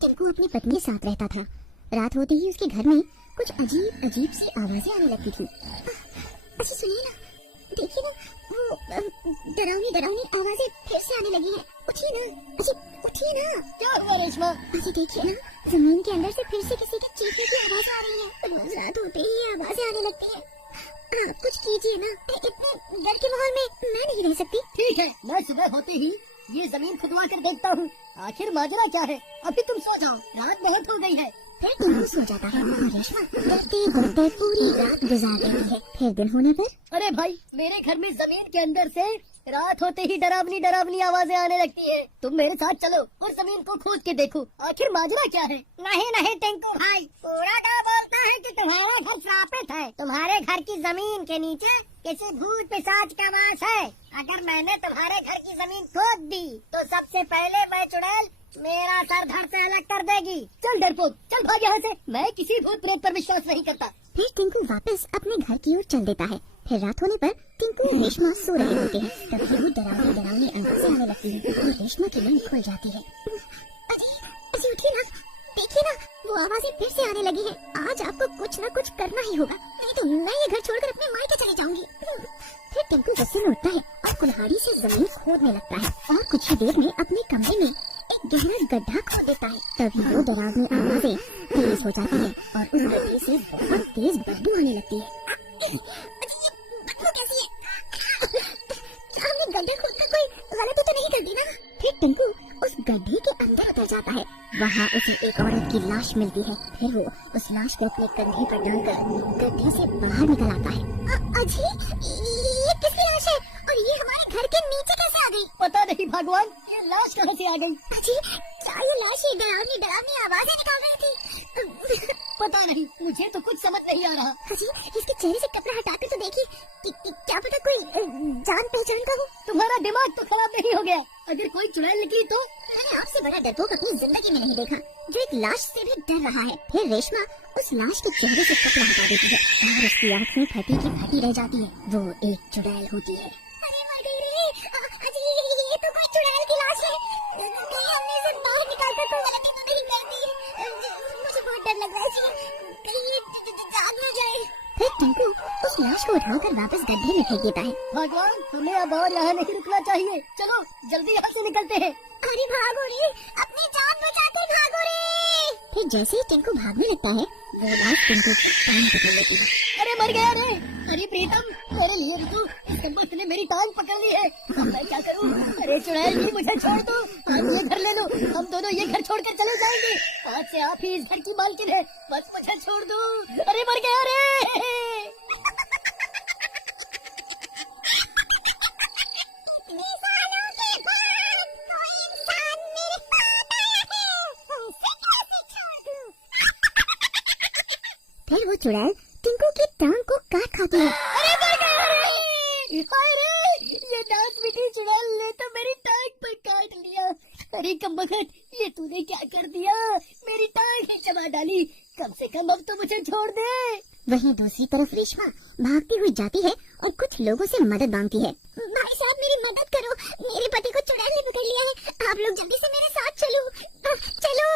टिंकू अपनी पत्नी के साथ रहता था। रात होते ही उसके घर में कुछ अजीब अजीब सी आवाजें आने लगती थी। अच्छा सुनिए ना, देखिए ना, वो डरावनी डरावनी आवाजें फिर से आने लगी हैं। उठिए ना, अजी उठिए ना। क्या हुआ रेशमा? अजी देखिए ना, जमीन के अंदर से फिर से किसी के चीखने की आवाज आ रही है। रोज रात होते ही ये आवाजें आने लगती है। आप कुछ कीजिए ना, इतने डर के माहौल में मैं नहीं रह सकती। ठीक है, मैं सुबह होते ही ये जमीन खुदवा कर देखता हूँ। आखिर माजरा क्या है? अभी तुम सो जाओ, रात बहुत हो गई है। फिर टिंकू सो जाता है और रेशमा डरते डरते पूरी रात गुजार देती है। फिर दिन होने पर अरे भाई, मेरे घर में जमीन के अंदर से रात होते ही डरावनी डरावनी आवाजें आने लगती है। तुम मेरे साथ चलो और जमीन को खोद के देखो, आखिर माजरा क्या है। नहीं नहीं टिंकू भाई, पूरा क्या बोलता है कि तुम्हारा घर श्रापित है। तुम्हारे घर की जमीन के नीचे किसी भूत पिशाच का वास है। अगर मैंने तुम्हारे घर की जमीन खोद दी तो सबसे पहले मैं चुड़ैल मेरा सर धड़ से अलग कर देगी। चल डरपोक, चल भाग यहाँ से। मैं किसी भूत प्रेत पर विश्वास नहीं करता। फिर टिंकू वापस अपने घर की ओर चल देता है। फिर रात होने पर टिंकू और रेशमा सो रहे होते हैं। तभी वो डरावनी डरावनी आवाजें आने लगती है और रेशमा की नींद खुल जाती है। अजी अजी उठिए ना, देखिए ना, वो आवाजें फिर से आने लगी है। आज आपको कुछ न कुछ करना ही होगा, नहीं तो मैं ये घर छोड़कर अपने मायके चली जाऊंगी। फिर टिंकू गुस्से में उठता है और कुल्हाड़ी से जमीन खोदने लगता है और कुछ ही देर में अपने कमरे में एक गहरा गड्ढा खोद देता है। तभी वो डरावनी आवाजें तेज हो जाती है और उस गड्ढे से बहुत तेज बदबू आने लगती है। बदबू कैसी है? क्या हमने गड्ढा खोदकर कोई गलती तो नहीं कर दी ना? फिर टिंकू उस गड्ढे के अंदर उतर जाता है। वहाँ उसे एक औरत की लाश मिलती है। फिर वो उस लाश को अपने कंधे पर डालकर गड्ढे से बाहर निकल आता है। अजी ये किसकी लाश है और ये हमारे घर के नीचे कैसे आ गई? पता नहीं भगवान, ये लाश कहाँ से आ गई। अजी क्या ये लाश ही डरावनी डरावनी आवाजें निकाल रही थी? पता नहीं, मुझे तो कुछ समझ नहीं आ रहा। अजी इसके चेहरे से कपड़ा हटाकर तो देखिए, क्या पता कोई जान पहचान का हो। तुम्हारा दिमाग तो खराब नहीं हो गया? अगर कोई चुड़ैल निकली तो? मैंने आपसे बड़ा डरपोक अपनी जिंदगी में नहीं देखा जो एक लाश से भी डर रहा है। फिर रेशमा उस लाश के चेहरे से कपड़ा हटा देती है और उसकी आँखें फटी की फटी रह जाती है। वो एक चुड़ैल होती है। अरे मर गई रे! अजी ये तो कोई चुड़ैल की लाश है। हमने इसे बाहर निकालकर कोई गलती तो नहीं कर दी? मुझे बहुत डर लग रहा है जी, कहीं ये जाग न जाए। फिर टिंकू उस लाश को उठाकर वापस गड्ढे में फेंक देता है। भगवान, हमें अब और यहाँ नहीं रुकना चाहिए। चलो जल्दी यहाँ से निकलते हैं। अरे भागो रे, अपनी जान बचाते भागो रे! फिर जैसे ही टिंकू भागने लगता है वो लाश टिंकू की टांग पकड़ लेती है। अरे मर गया रे! अरे प्रीतम, मेरे लिए भी तो इस कम्बख्त ने मेरी टांग पकड़ ली है। अब मैं क्या करूँ? अरे चुड़ैल जी, मुझे छोड़ दो। आप ये घर ले लो, हम दोनों ये घर छोड़कर चले जाएंगे। आज से आप ही इस घर की मालकिन है, बस मुझे छोड़ दो। अरे मर गया रे! फिर वो चुड़ैल टिंकू की टांग को काट खाती है। अरे मर गया रे! हाय रे! ये दांत मिठी चुड़ैल ने तो मेरी टांग पर काट लिया। अरे कमबख्त, ये तूने क्या कर दिया? मेरी टांग ही चबा डाली। कम से कम अब तो मुझे छोड़ दे। वहीं दूसरी तरफ रेशमा भागती हुई जाती है और कुछ लोगों से मदद मांगती है। भाई साहब मेरी मदद करो, मेरे पति को चुड़ैल ने पकड़ लिया है, आप लोग जल्दी से मेरे साथ चलो चलो।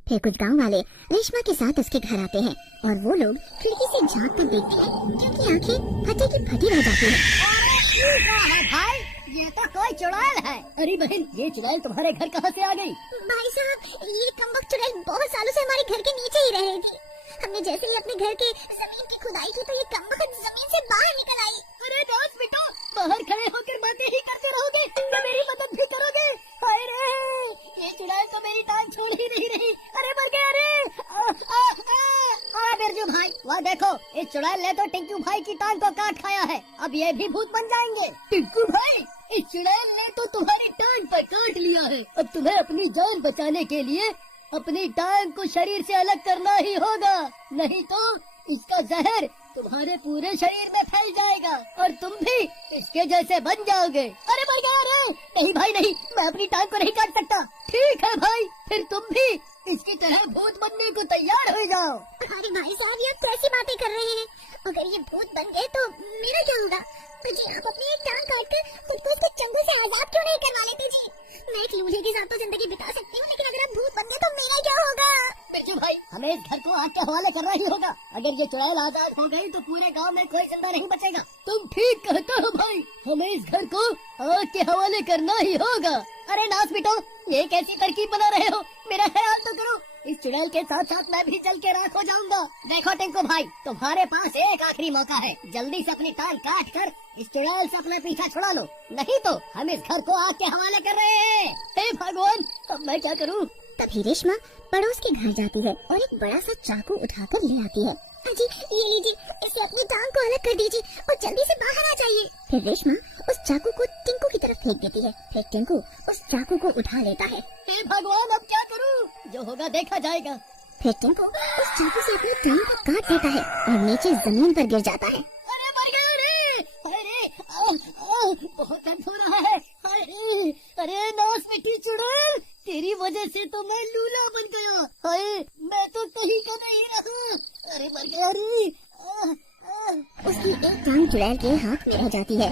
फिर कुछ गांव वाले रेशमा के साथ उसके घर आते हैं और वो लोग खिड़की से झांक कर देखते हैं क्योंकि आंखें फटी की फटी रह जाती है। भाई ये तो कोई चुड़ैल है। अरे बहन, ये चुड़ैल तुम्हारे घर कहाँ से आ गई? भाई साहब ये कमबख्त चुड़ैल बहुत सालों से हमारे घर के नीचे ही रह रही थी। हमने जैसे ही अपने घर के जमीन की खुदाई की तो ये कमबख्त जमीन से बाहर निकल आई। अरे दोस्त बेटो, बाहर खड़े होकर बातें ही करते रहोगे या मेरी मदद भी करोगे? हाय रे! ये चुड़ैल तो मेरी टांग छोड़ ही नहीं रही। अरे मर गया रे! बिरजू भाई, वह देखो, इस चुड़ैल ने तो टिंकू भाई की टांग को काट खाया है। अब ये भी भूत बन जाएंगे। टिंकू भाई, इस चुड़ैल ने तो तुम्हारी टांग पर काट लिया है। अब तुम्हें अपनी जान बचाने के लिए अपनी टांग को शरीर से अलग करना ही होगा, नहीं तो इसका जहर तुम्हारे पूरे शरीर में फैल जाएगा और तुम भी इसके जैसे बन जाओगे। अरे मर गया रे! नहीं भाई नहीं, मैं अपनी टांग को नहीं काट सकता। ठीक है भाई, फिर तुम भी इसकी तरह भूत बनने को तैयार हो जाओ। अरे भाई साहब ये कैसी बातें कर रहे हैं? अगर ये भूत बन गए तो मेरा क्या होगा? तो जी आप अपनी एक टांग काट कर खुद को उसको चंगुल से आजाद क्यों नहीं करवा लेते जी? मैं एक लूल्हे के साथ तो जिंदगी बिता सकती हूँ, लेकिन अगर आप भूत बन गए तो मेरा क्या हमें इस घर को आग के हवाले करना ही होगा। अगर ये चुड़ैल आजाद हो गई तो पूरे गांव में कोई जिंदा नहीं बचेगा। तुम ठीक कहते हो भाई, हमें इस घर को आग के हवाले करना ही होगा। अरे नास बेटो, ये कैसी तरकीब बना रहे हो? मेरा ख्याल तो करो, इस चुड़ैल के साथ साथ मैं भी जल के राख हो जाऊंगा। देखो टिंकू भाई, तुम्हारे पास एक आखिरी मौका है, जल्दी से अपनी टांग काट कर इस चुड़ैल से अपना पीछा छुड़ा लो, नहीं तो हम इस घर को आग के हवाले कर रहे हैं। हे भगवान, अब मैं क्या करूं? तभी रेशमा पड़ोस के घर जाती है और एक बड़ा सा चाकू उठाकर ले आती है। अजी ये लीजिए, इसे अपनी टांग को अलग कर दीजिए और जल्दी से बाहर आ जाइए। फिर रेशमा उस चाकू को टिंकू की तरफ फेंक देती है। फिर टिंकू उस चाकू को उठा लेता है। हे भगवान, अब क्या करूं? जो होगा देखा जाएगा। फिर टिंकू उस चाकू से अपनी टांग को काट देता है और नीचे जमीन पर गिर जाता है। अरे मर गया रे! अरे बहुत दर्द हो रहा है। अरे अरे नास मिट्टी चुड़ैल, तेरी वजह से तो मैं लूला बन गया। हाय, मैं तो कहीं का नहीं रहा। अरे मर गया रे! उसकी एक टांग चुड़ैल के हाथ में रह जाती है।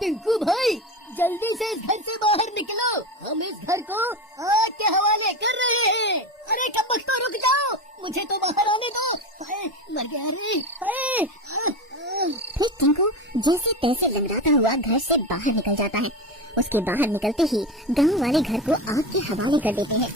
टिंकू भाई, जल्दी से इस घर से बाहर निकलो, हम इस घर को आग के हवाले कर रहे हैं। अरे कब तो रुक जाओ, मुझे तो बाहर आने दो। हाय, मर गया रे! हाय, फिर टिंकू जैसे तैसे लंगड़ाता हुआ घर से बाहर निकल जाता है। उसके बाहर निकलते ही गांव वाले घर को आग के हवाले कर देते हैं।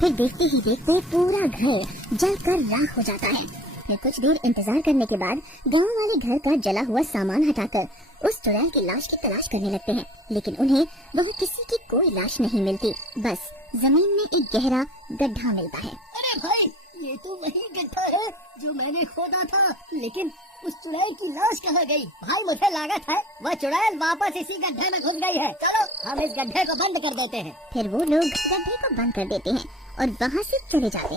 फिर देखते ही देखते पूरा घर जलकर राख हो जाता है। फिर कुछ देर इंतजार करने के बाद गांव वाले घर का जला हुआ सामान हटाकर उस चुड़ैल की लाश की तलाश करने लगते हैं, लेकिन उन्हें वहाँ किसी की कोई लाश नहीं मिलती। बस जमीन में एक गहरा गड्ढा मिलता है। अरे भाई, ये तो वही गड्ढा है जो मैंने खोदा था, लेकिन उस चुड़ैल की लाश कहाँ गई? भाई मुझे लागत है वह चुड़ैल वापस इसी गड्ढे में घुस गई है। चलो हम इस गड्ढे को बंद कर देते हैं। फिर वो लोग गड्ढे को बंद कर देते हैं और वहाँ से चले जाते हैं।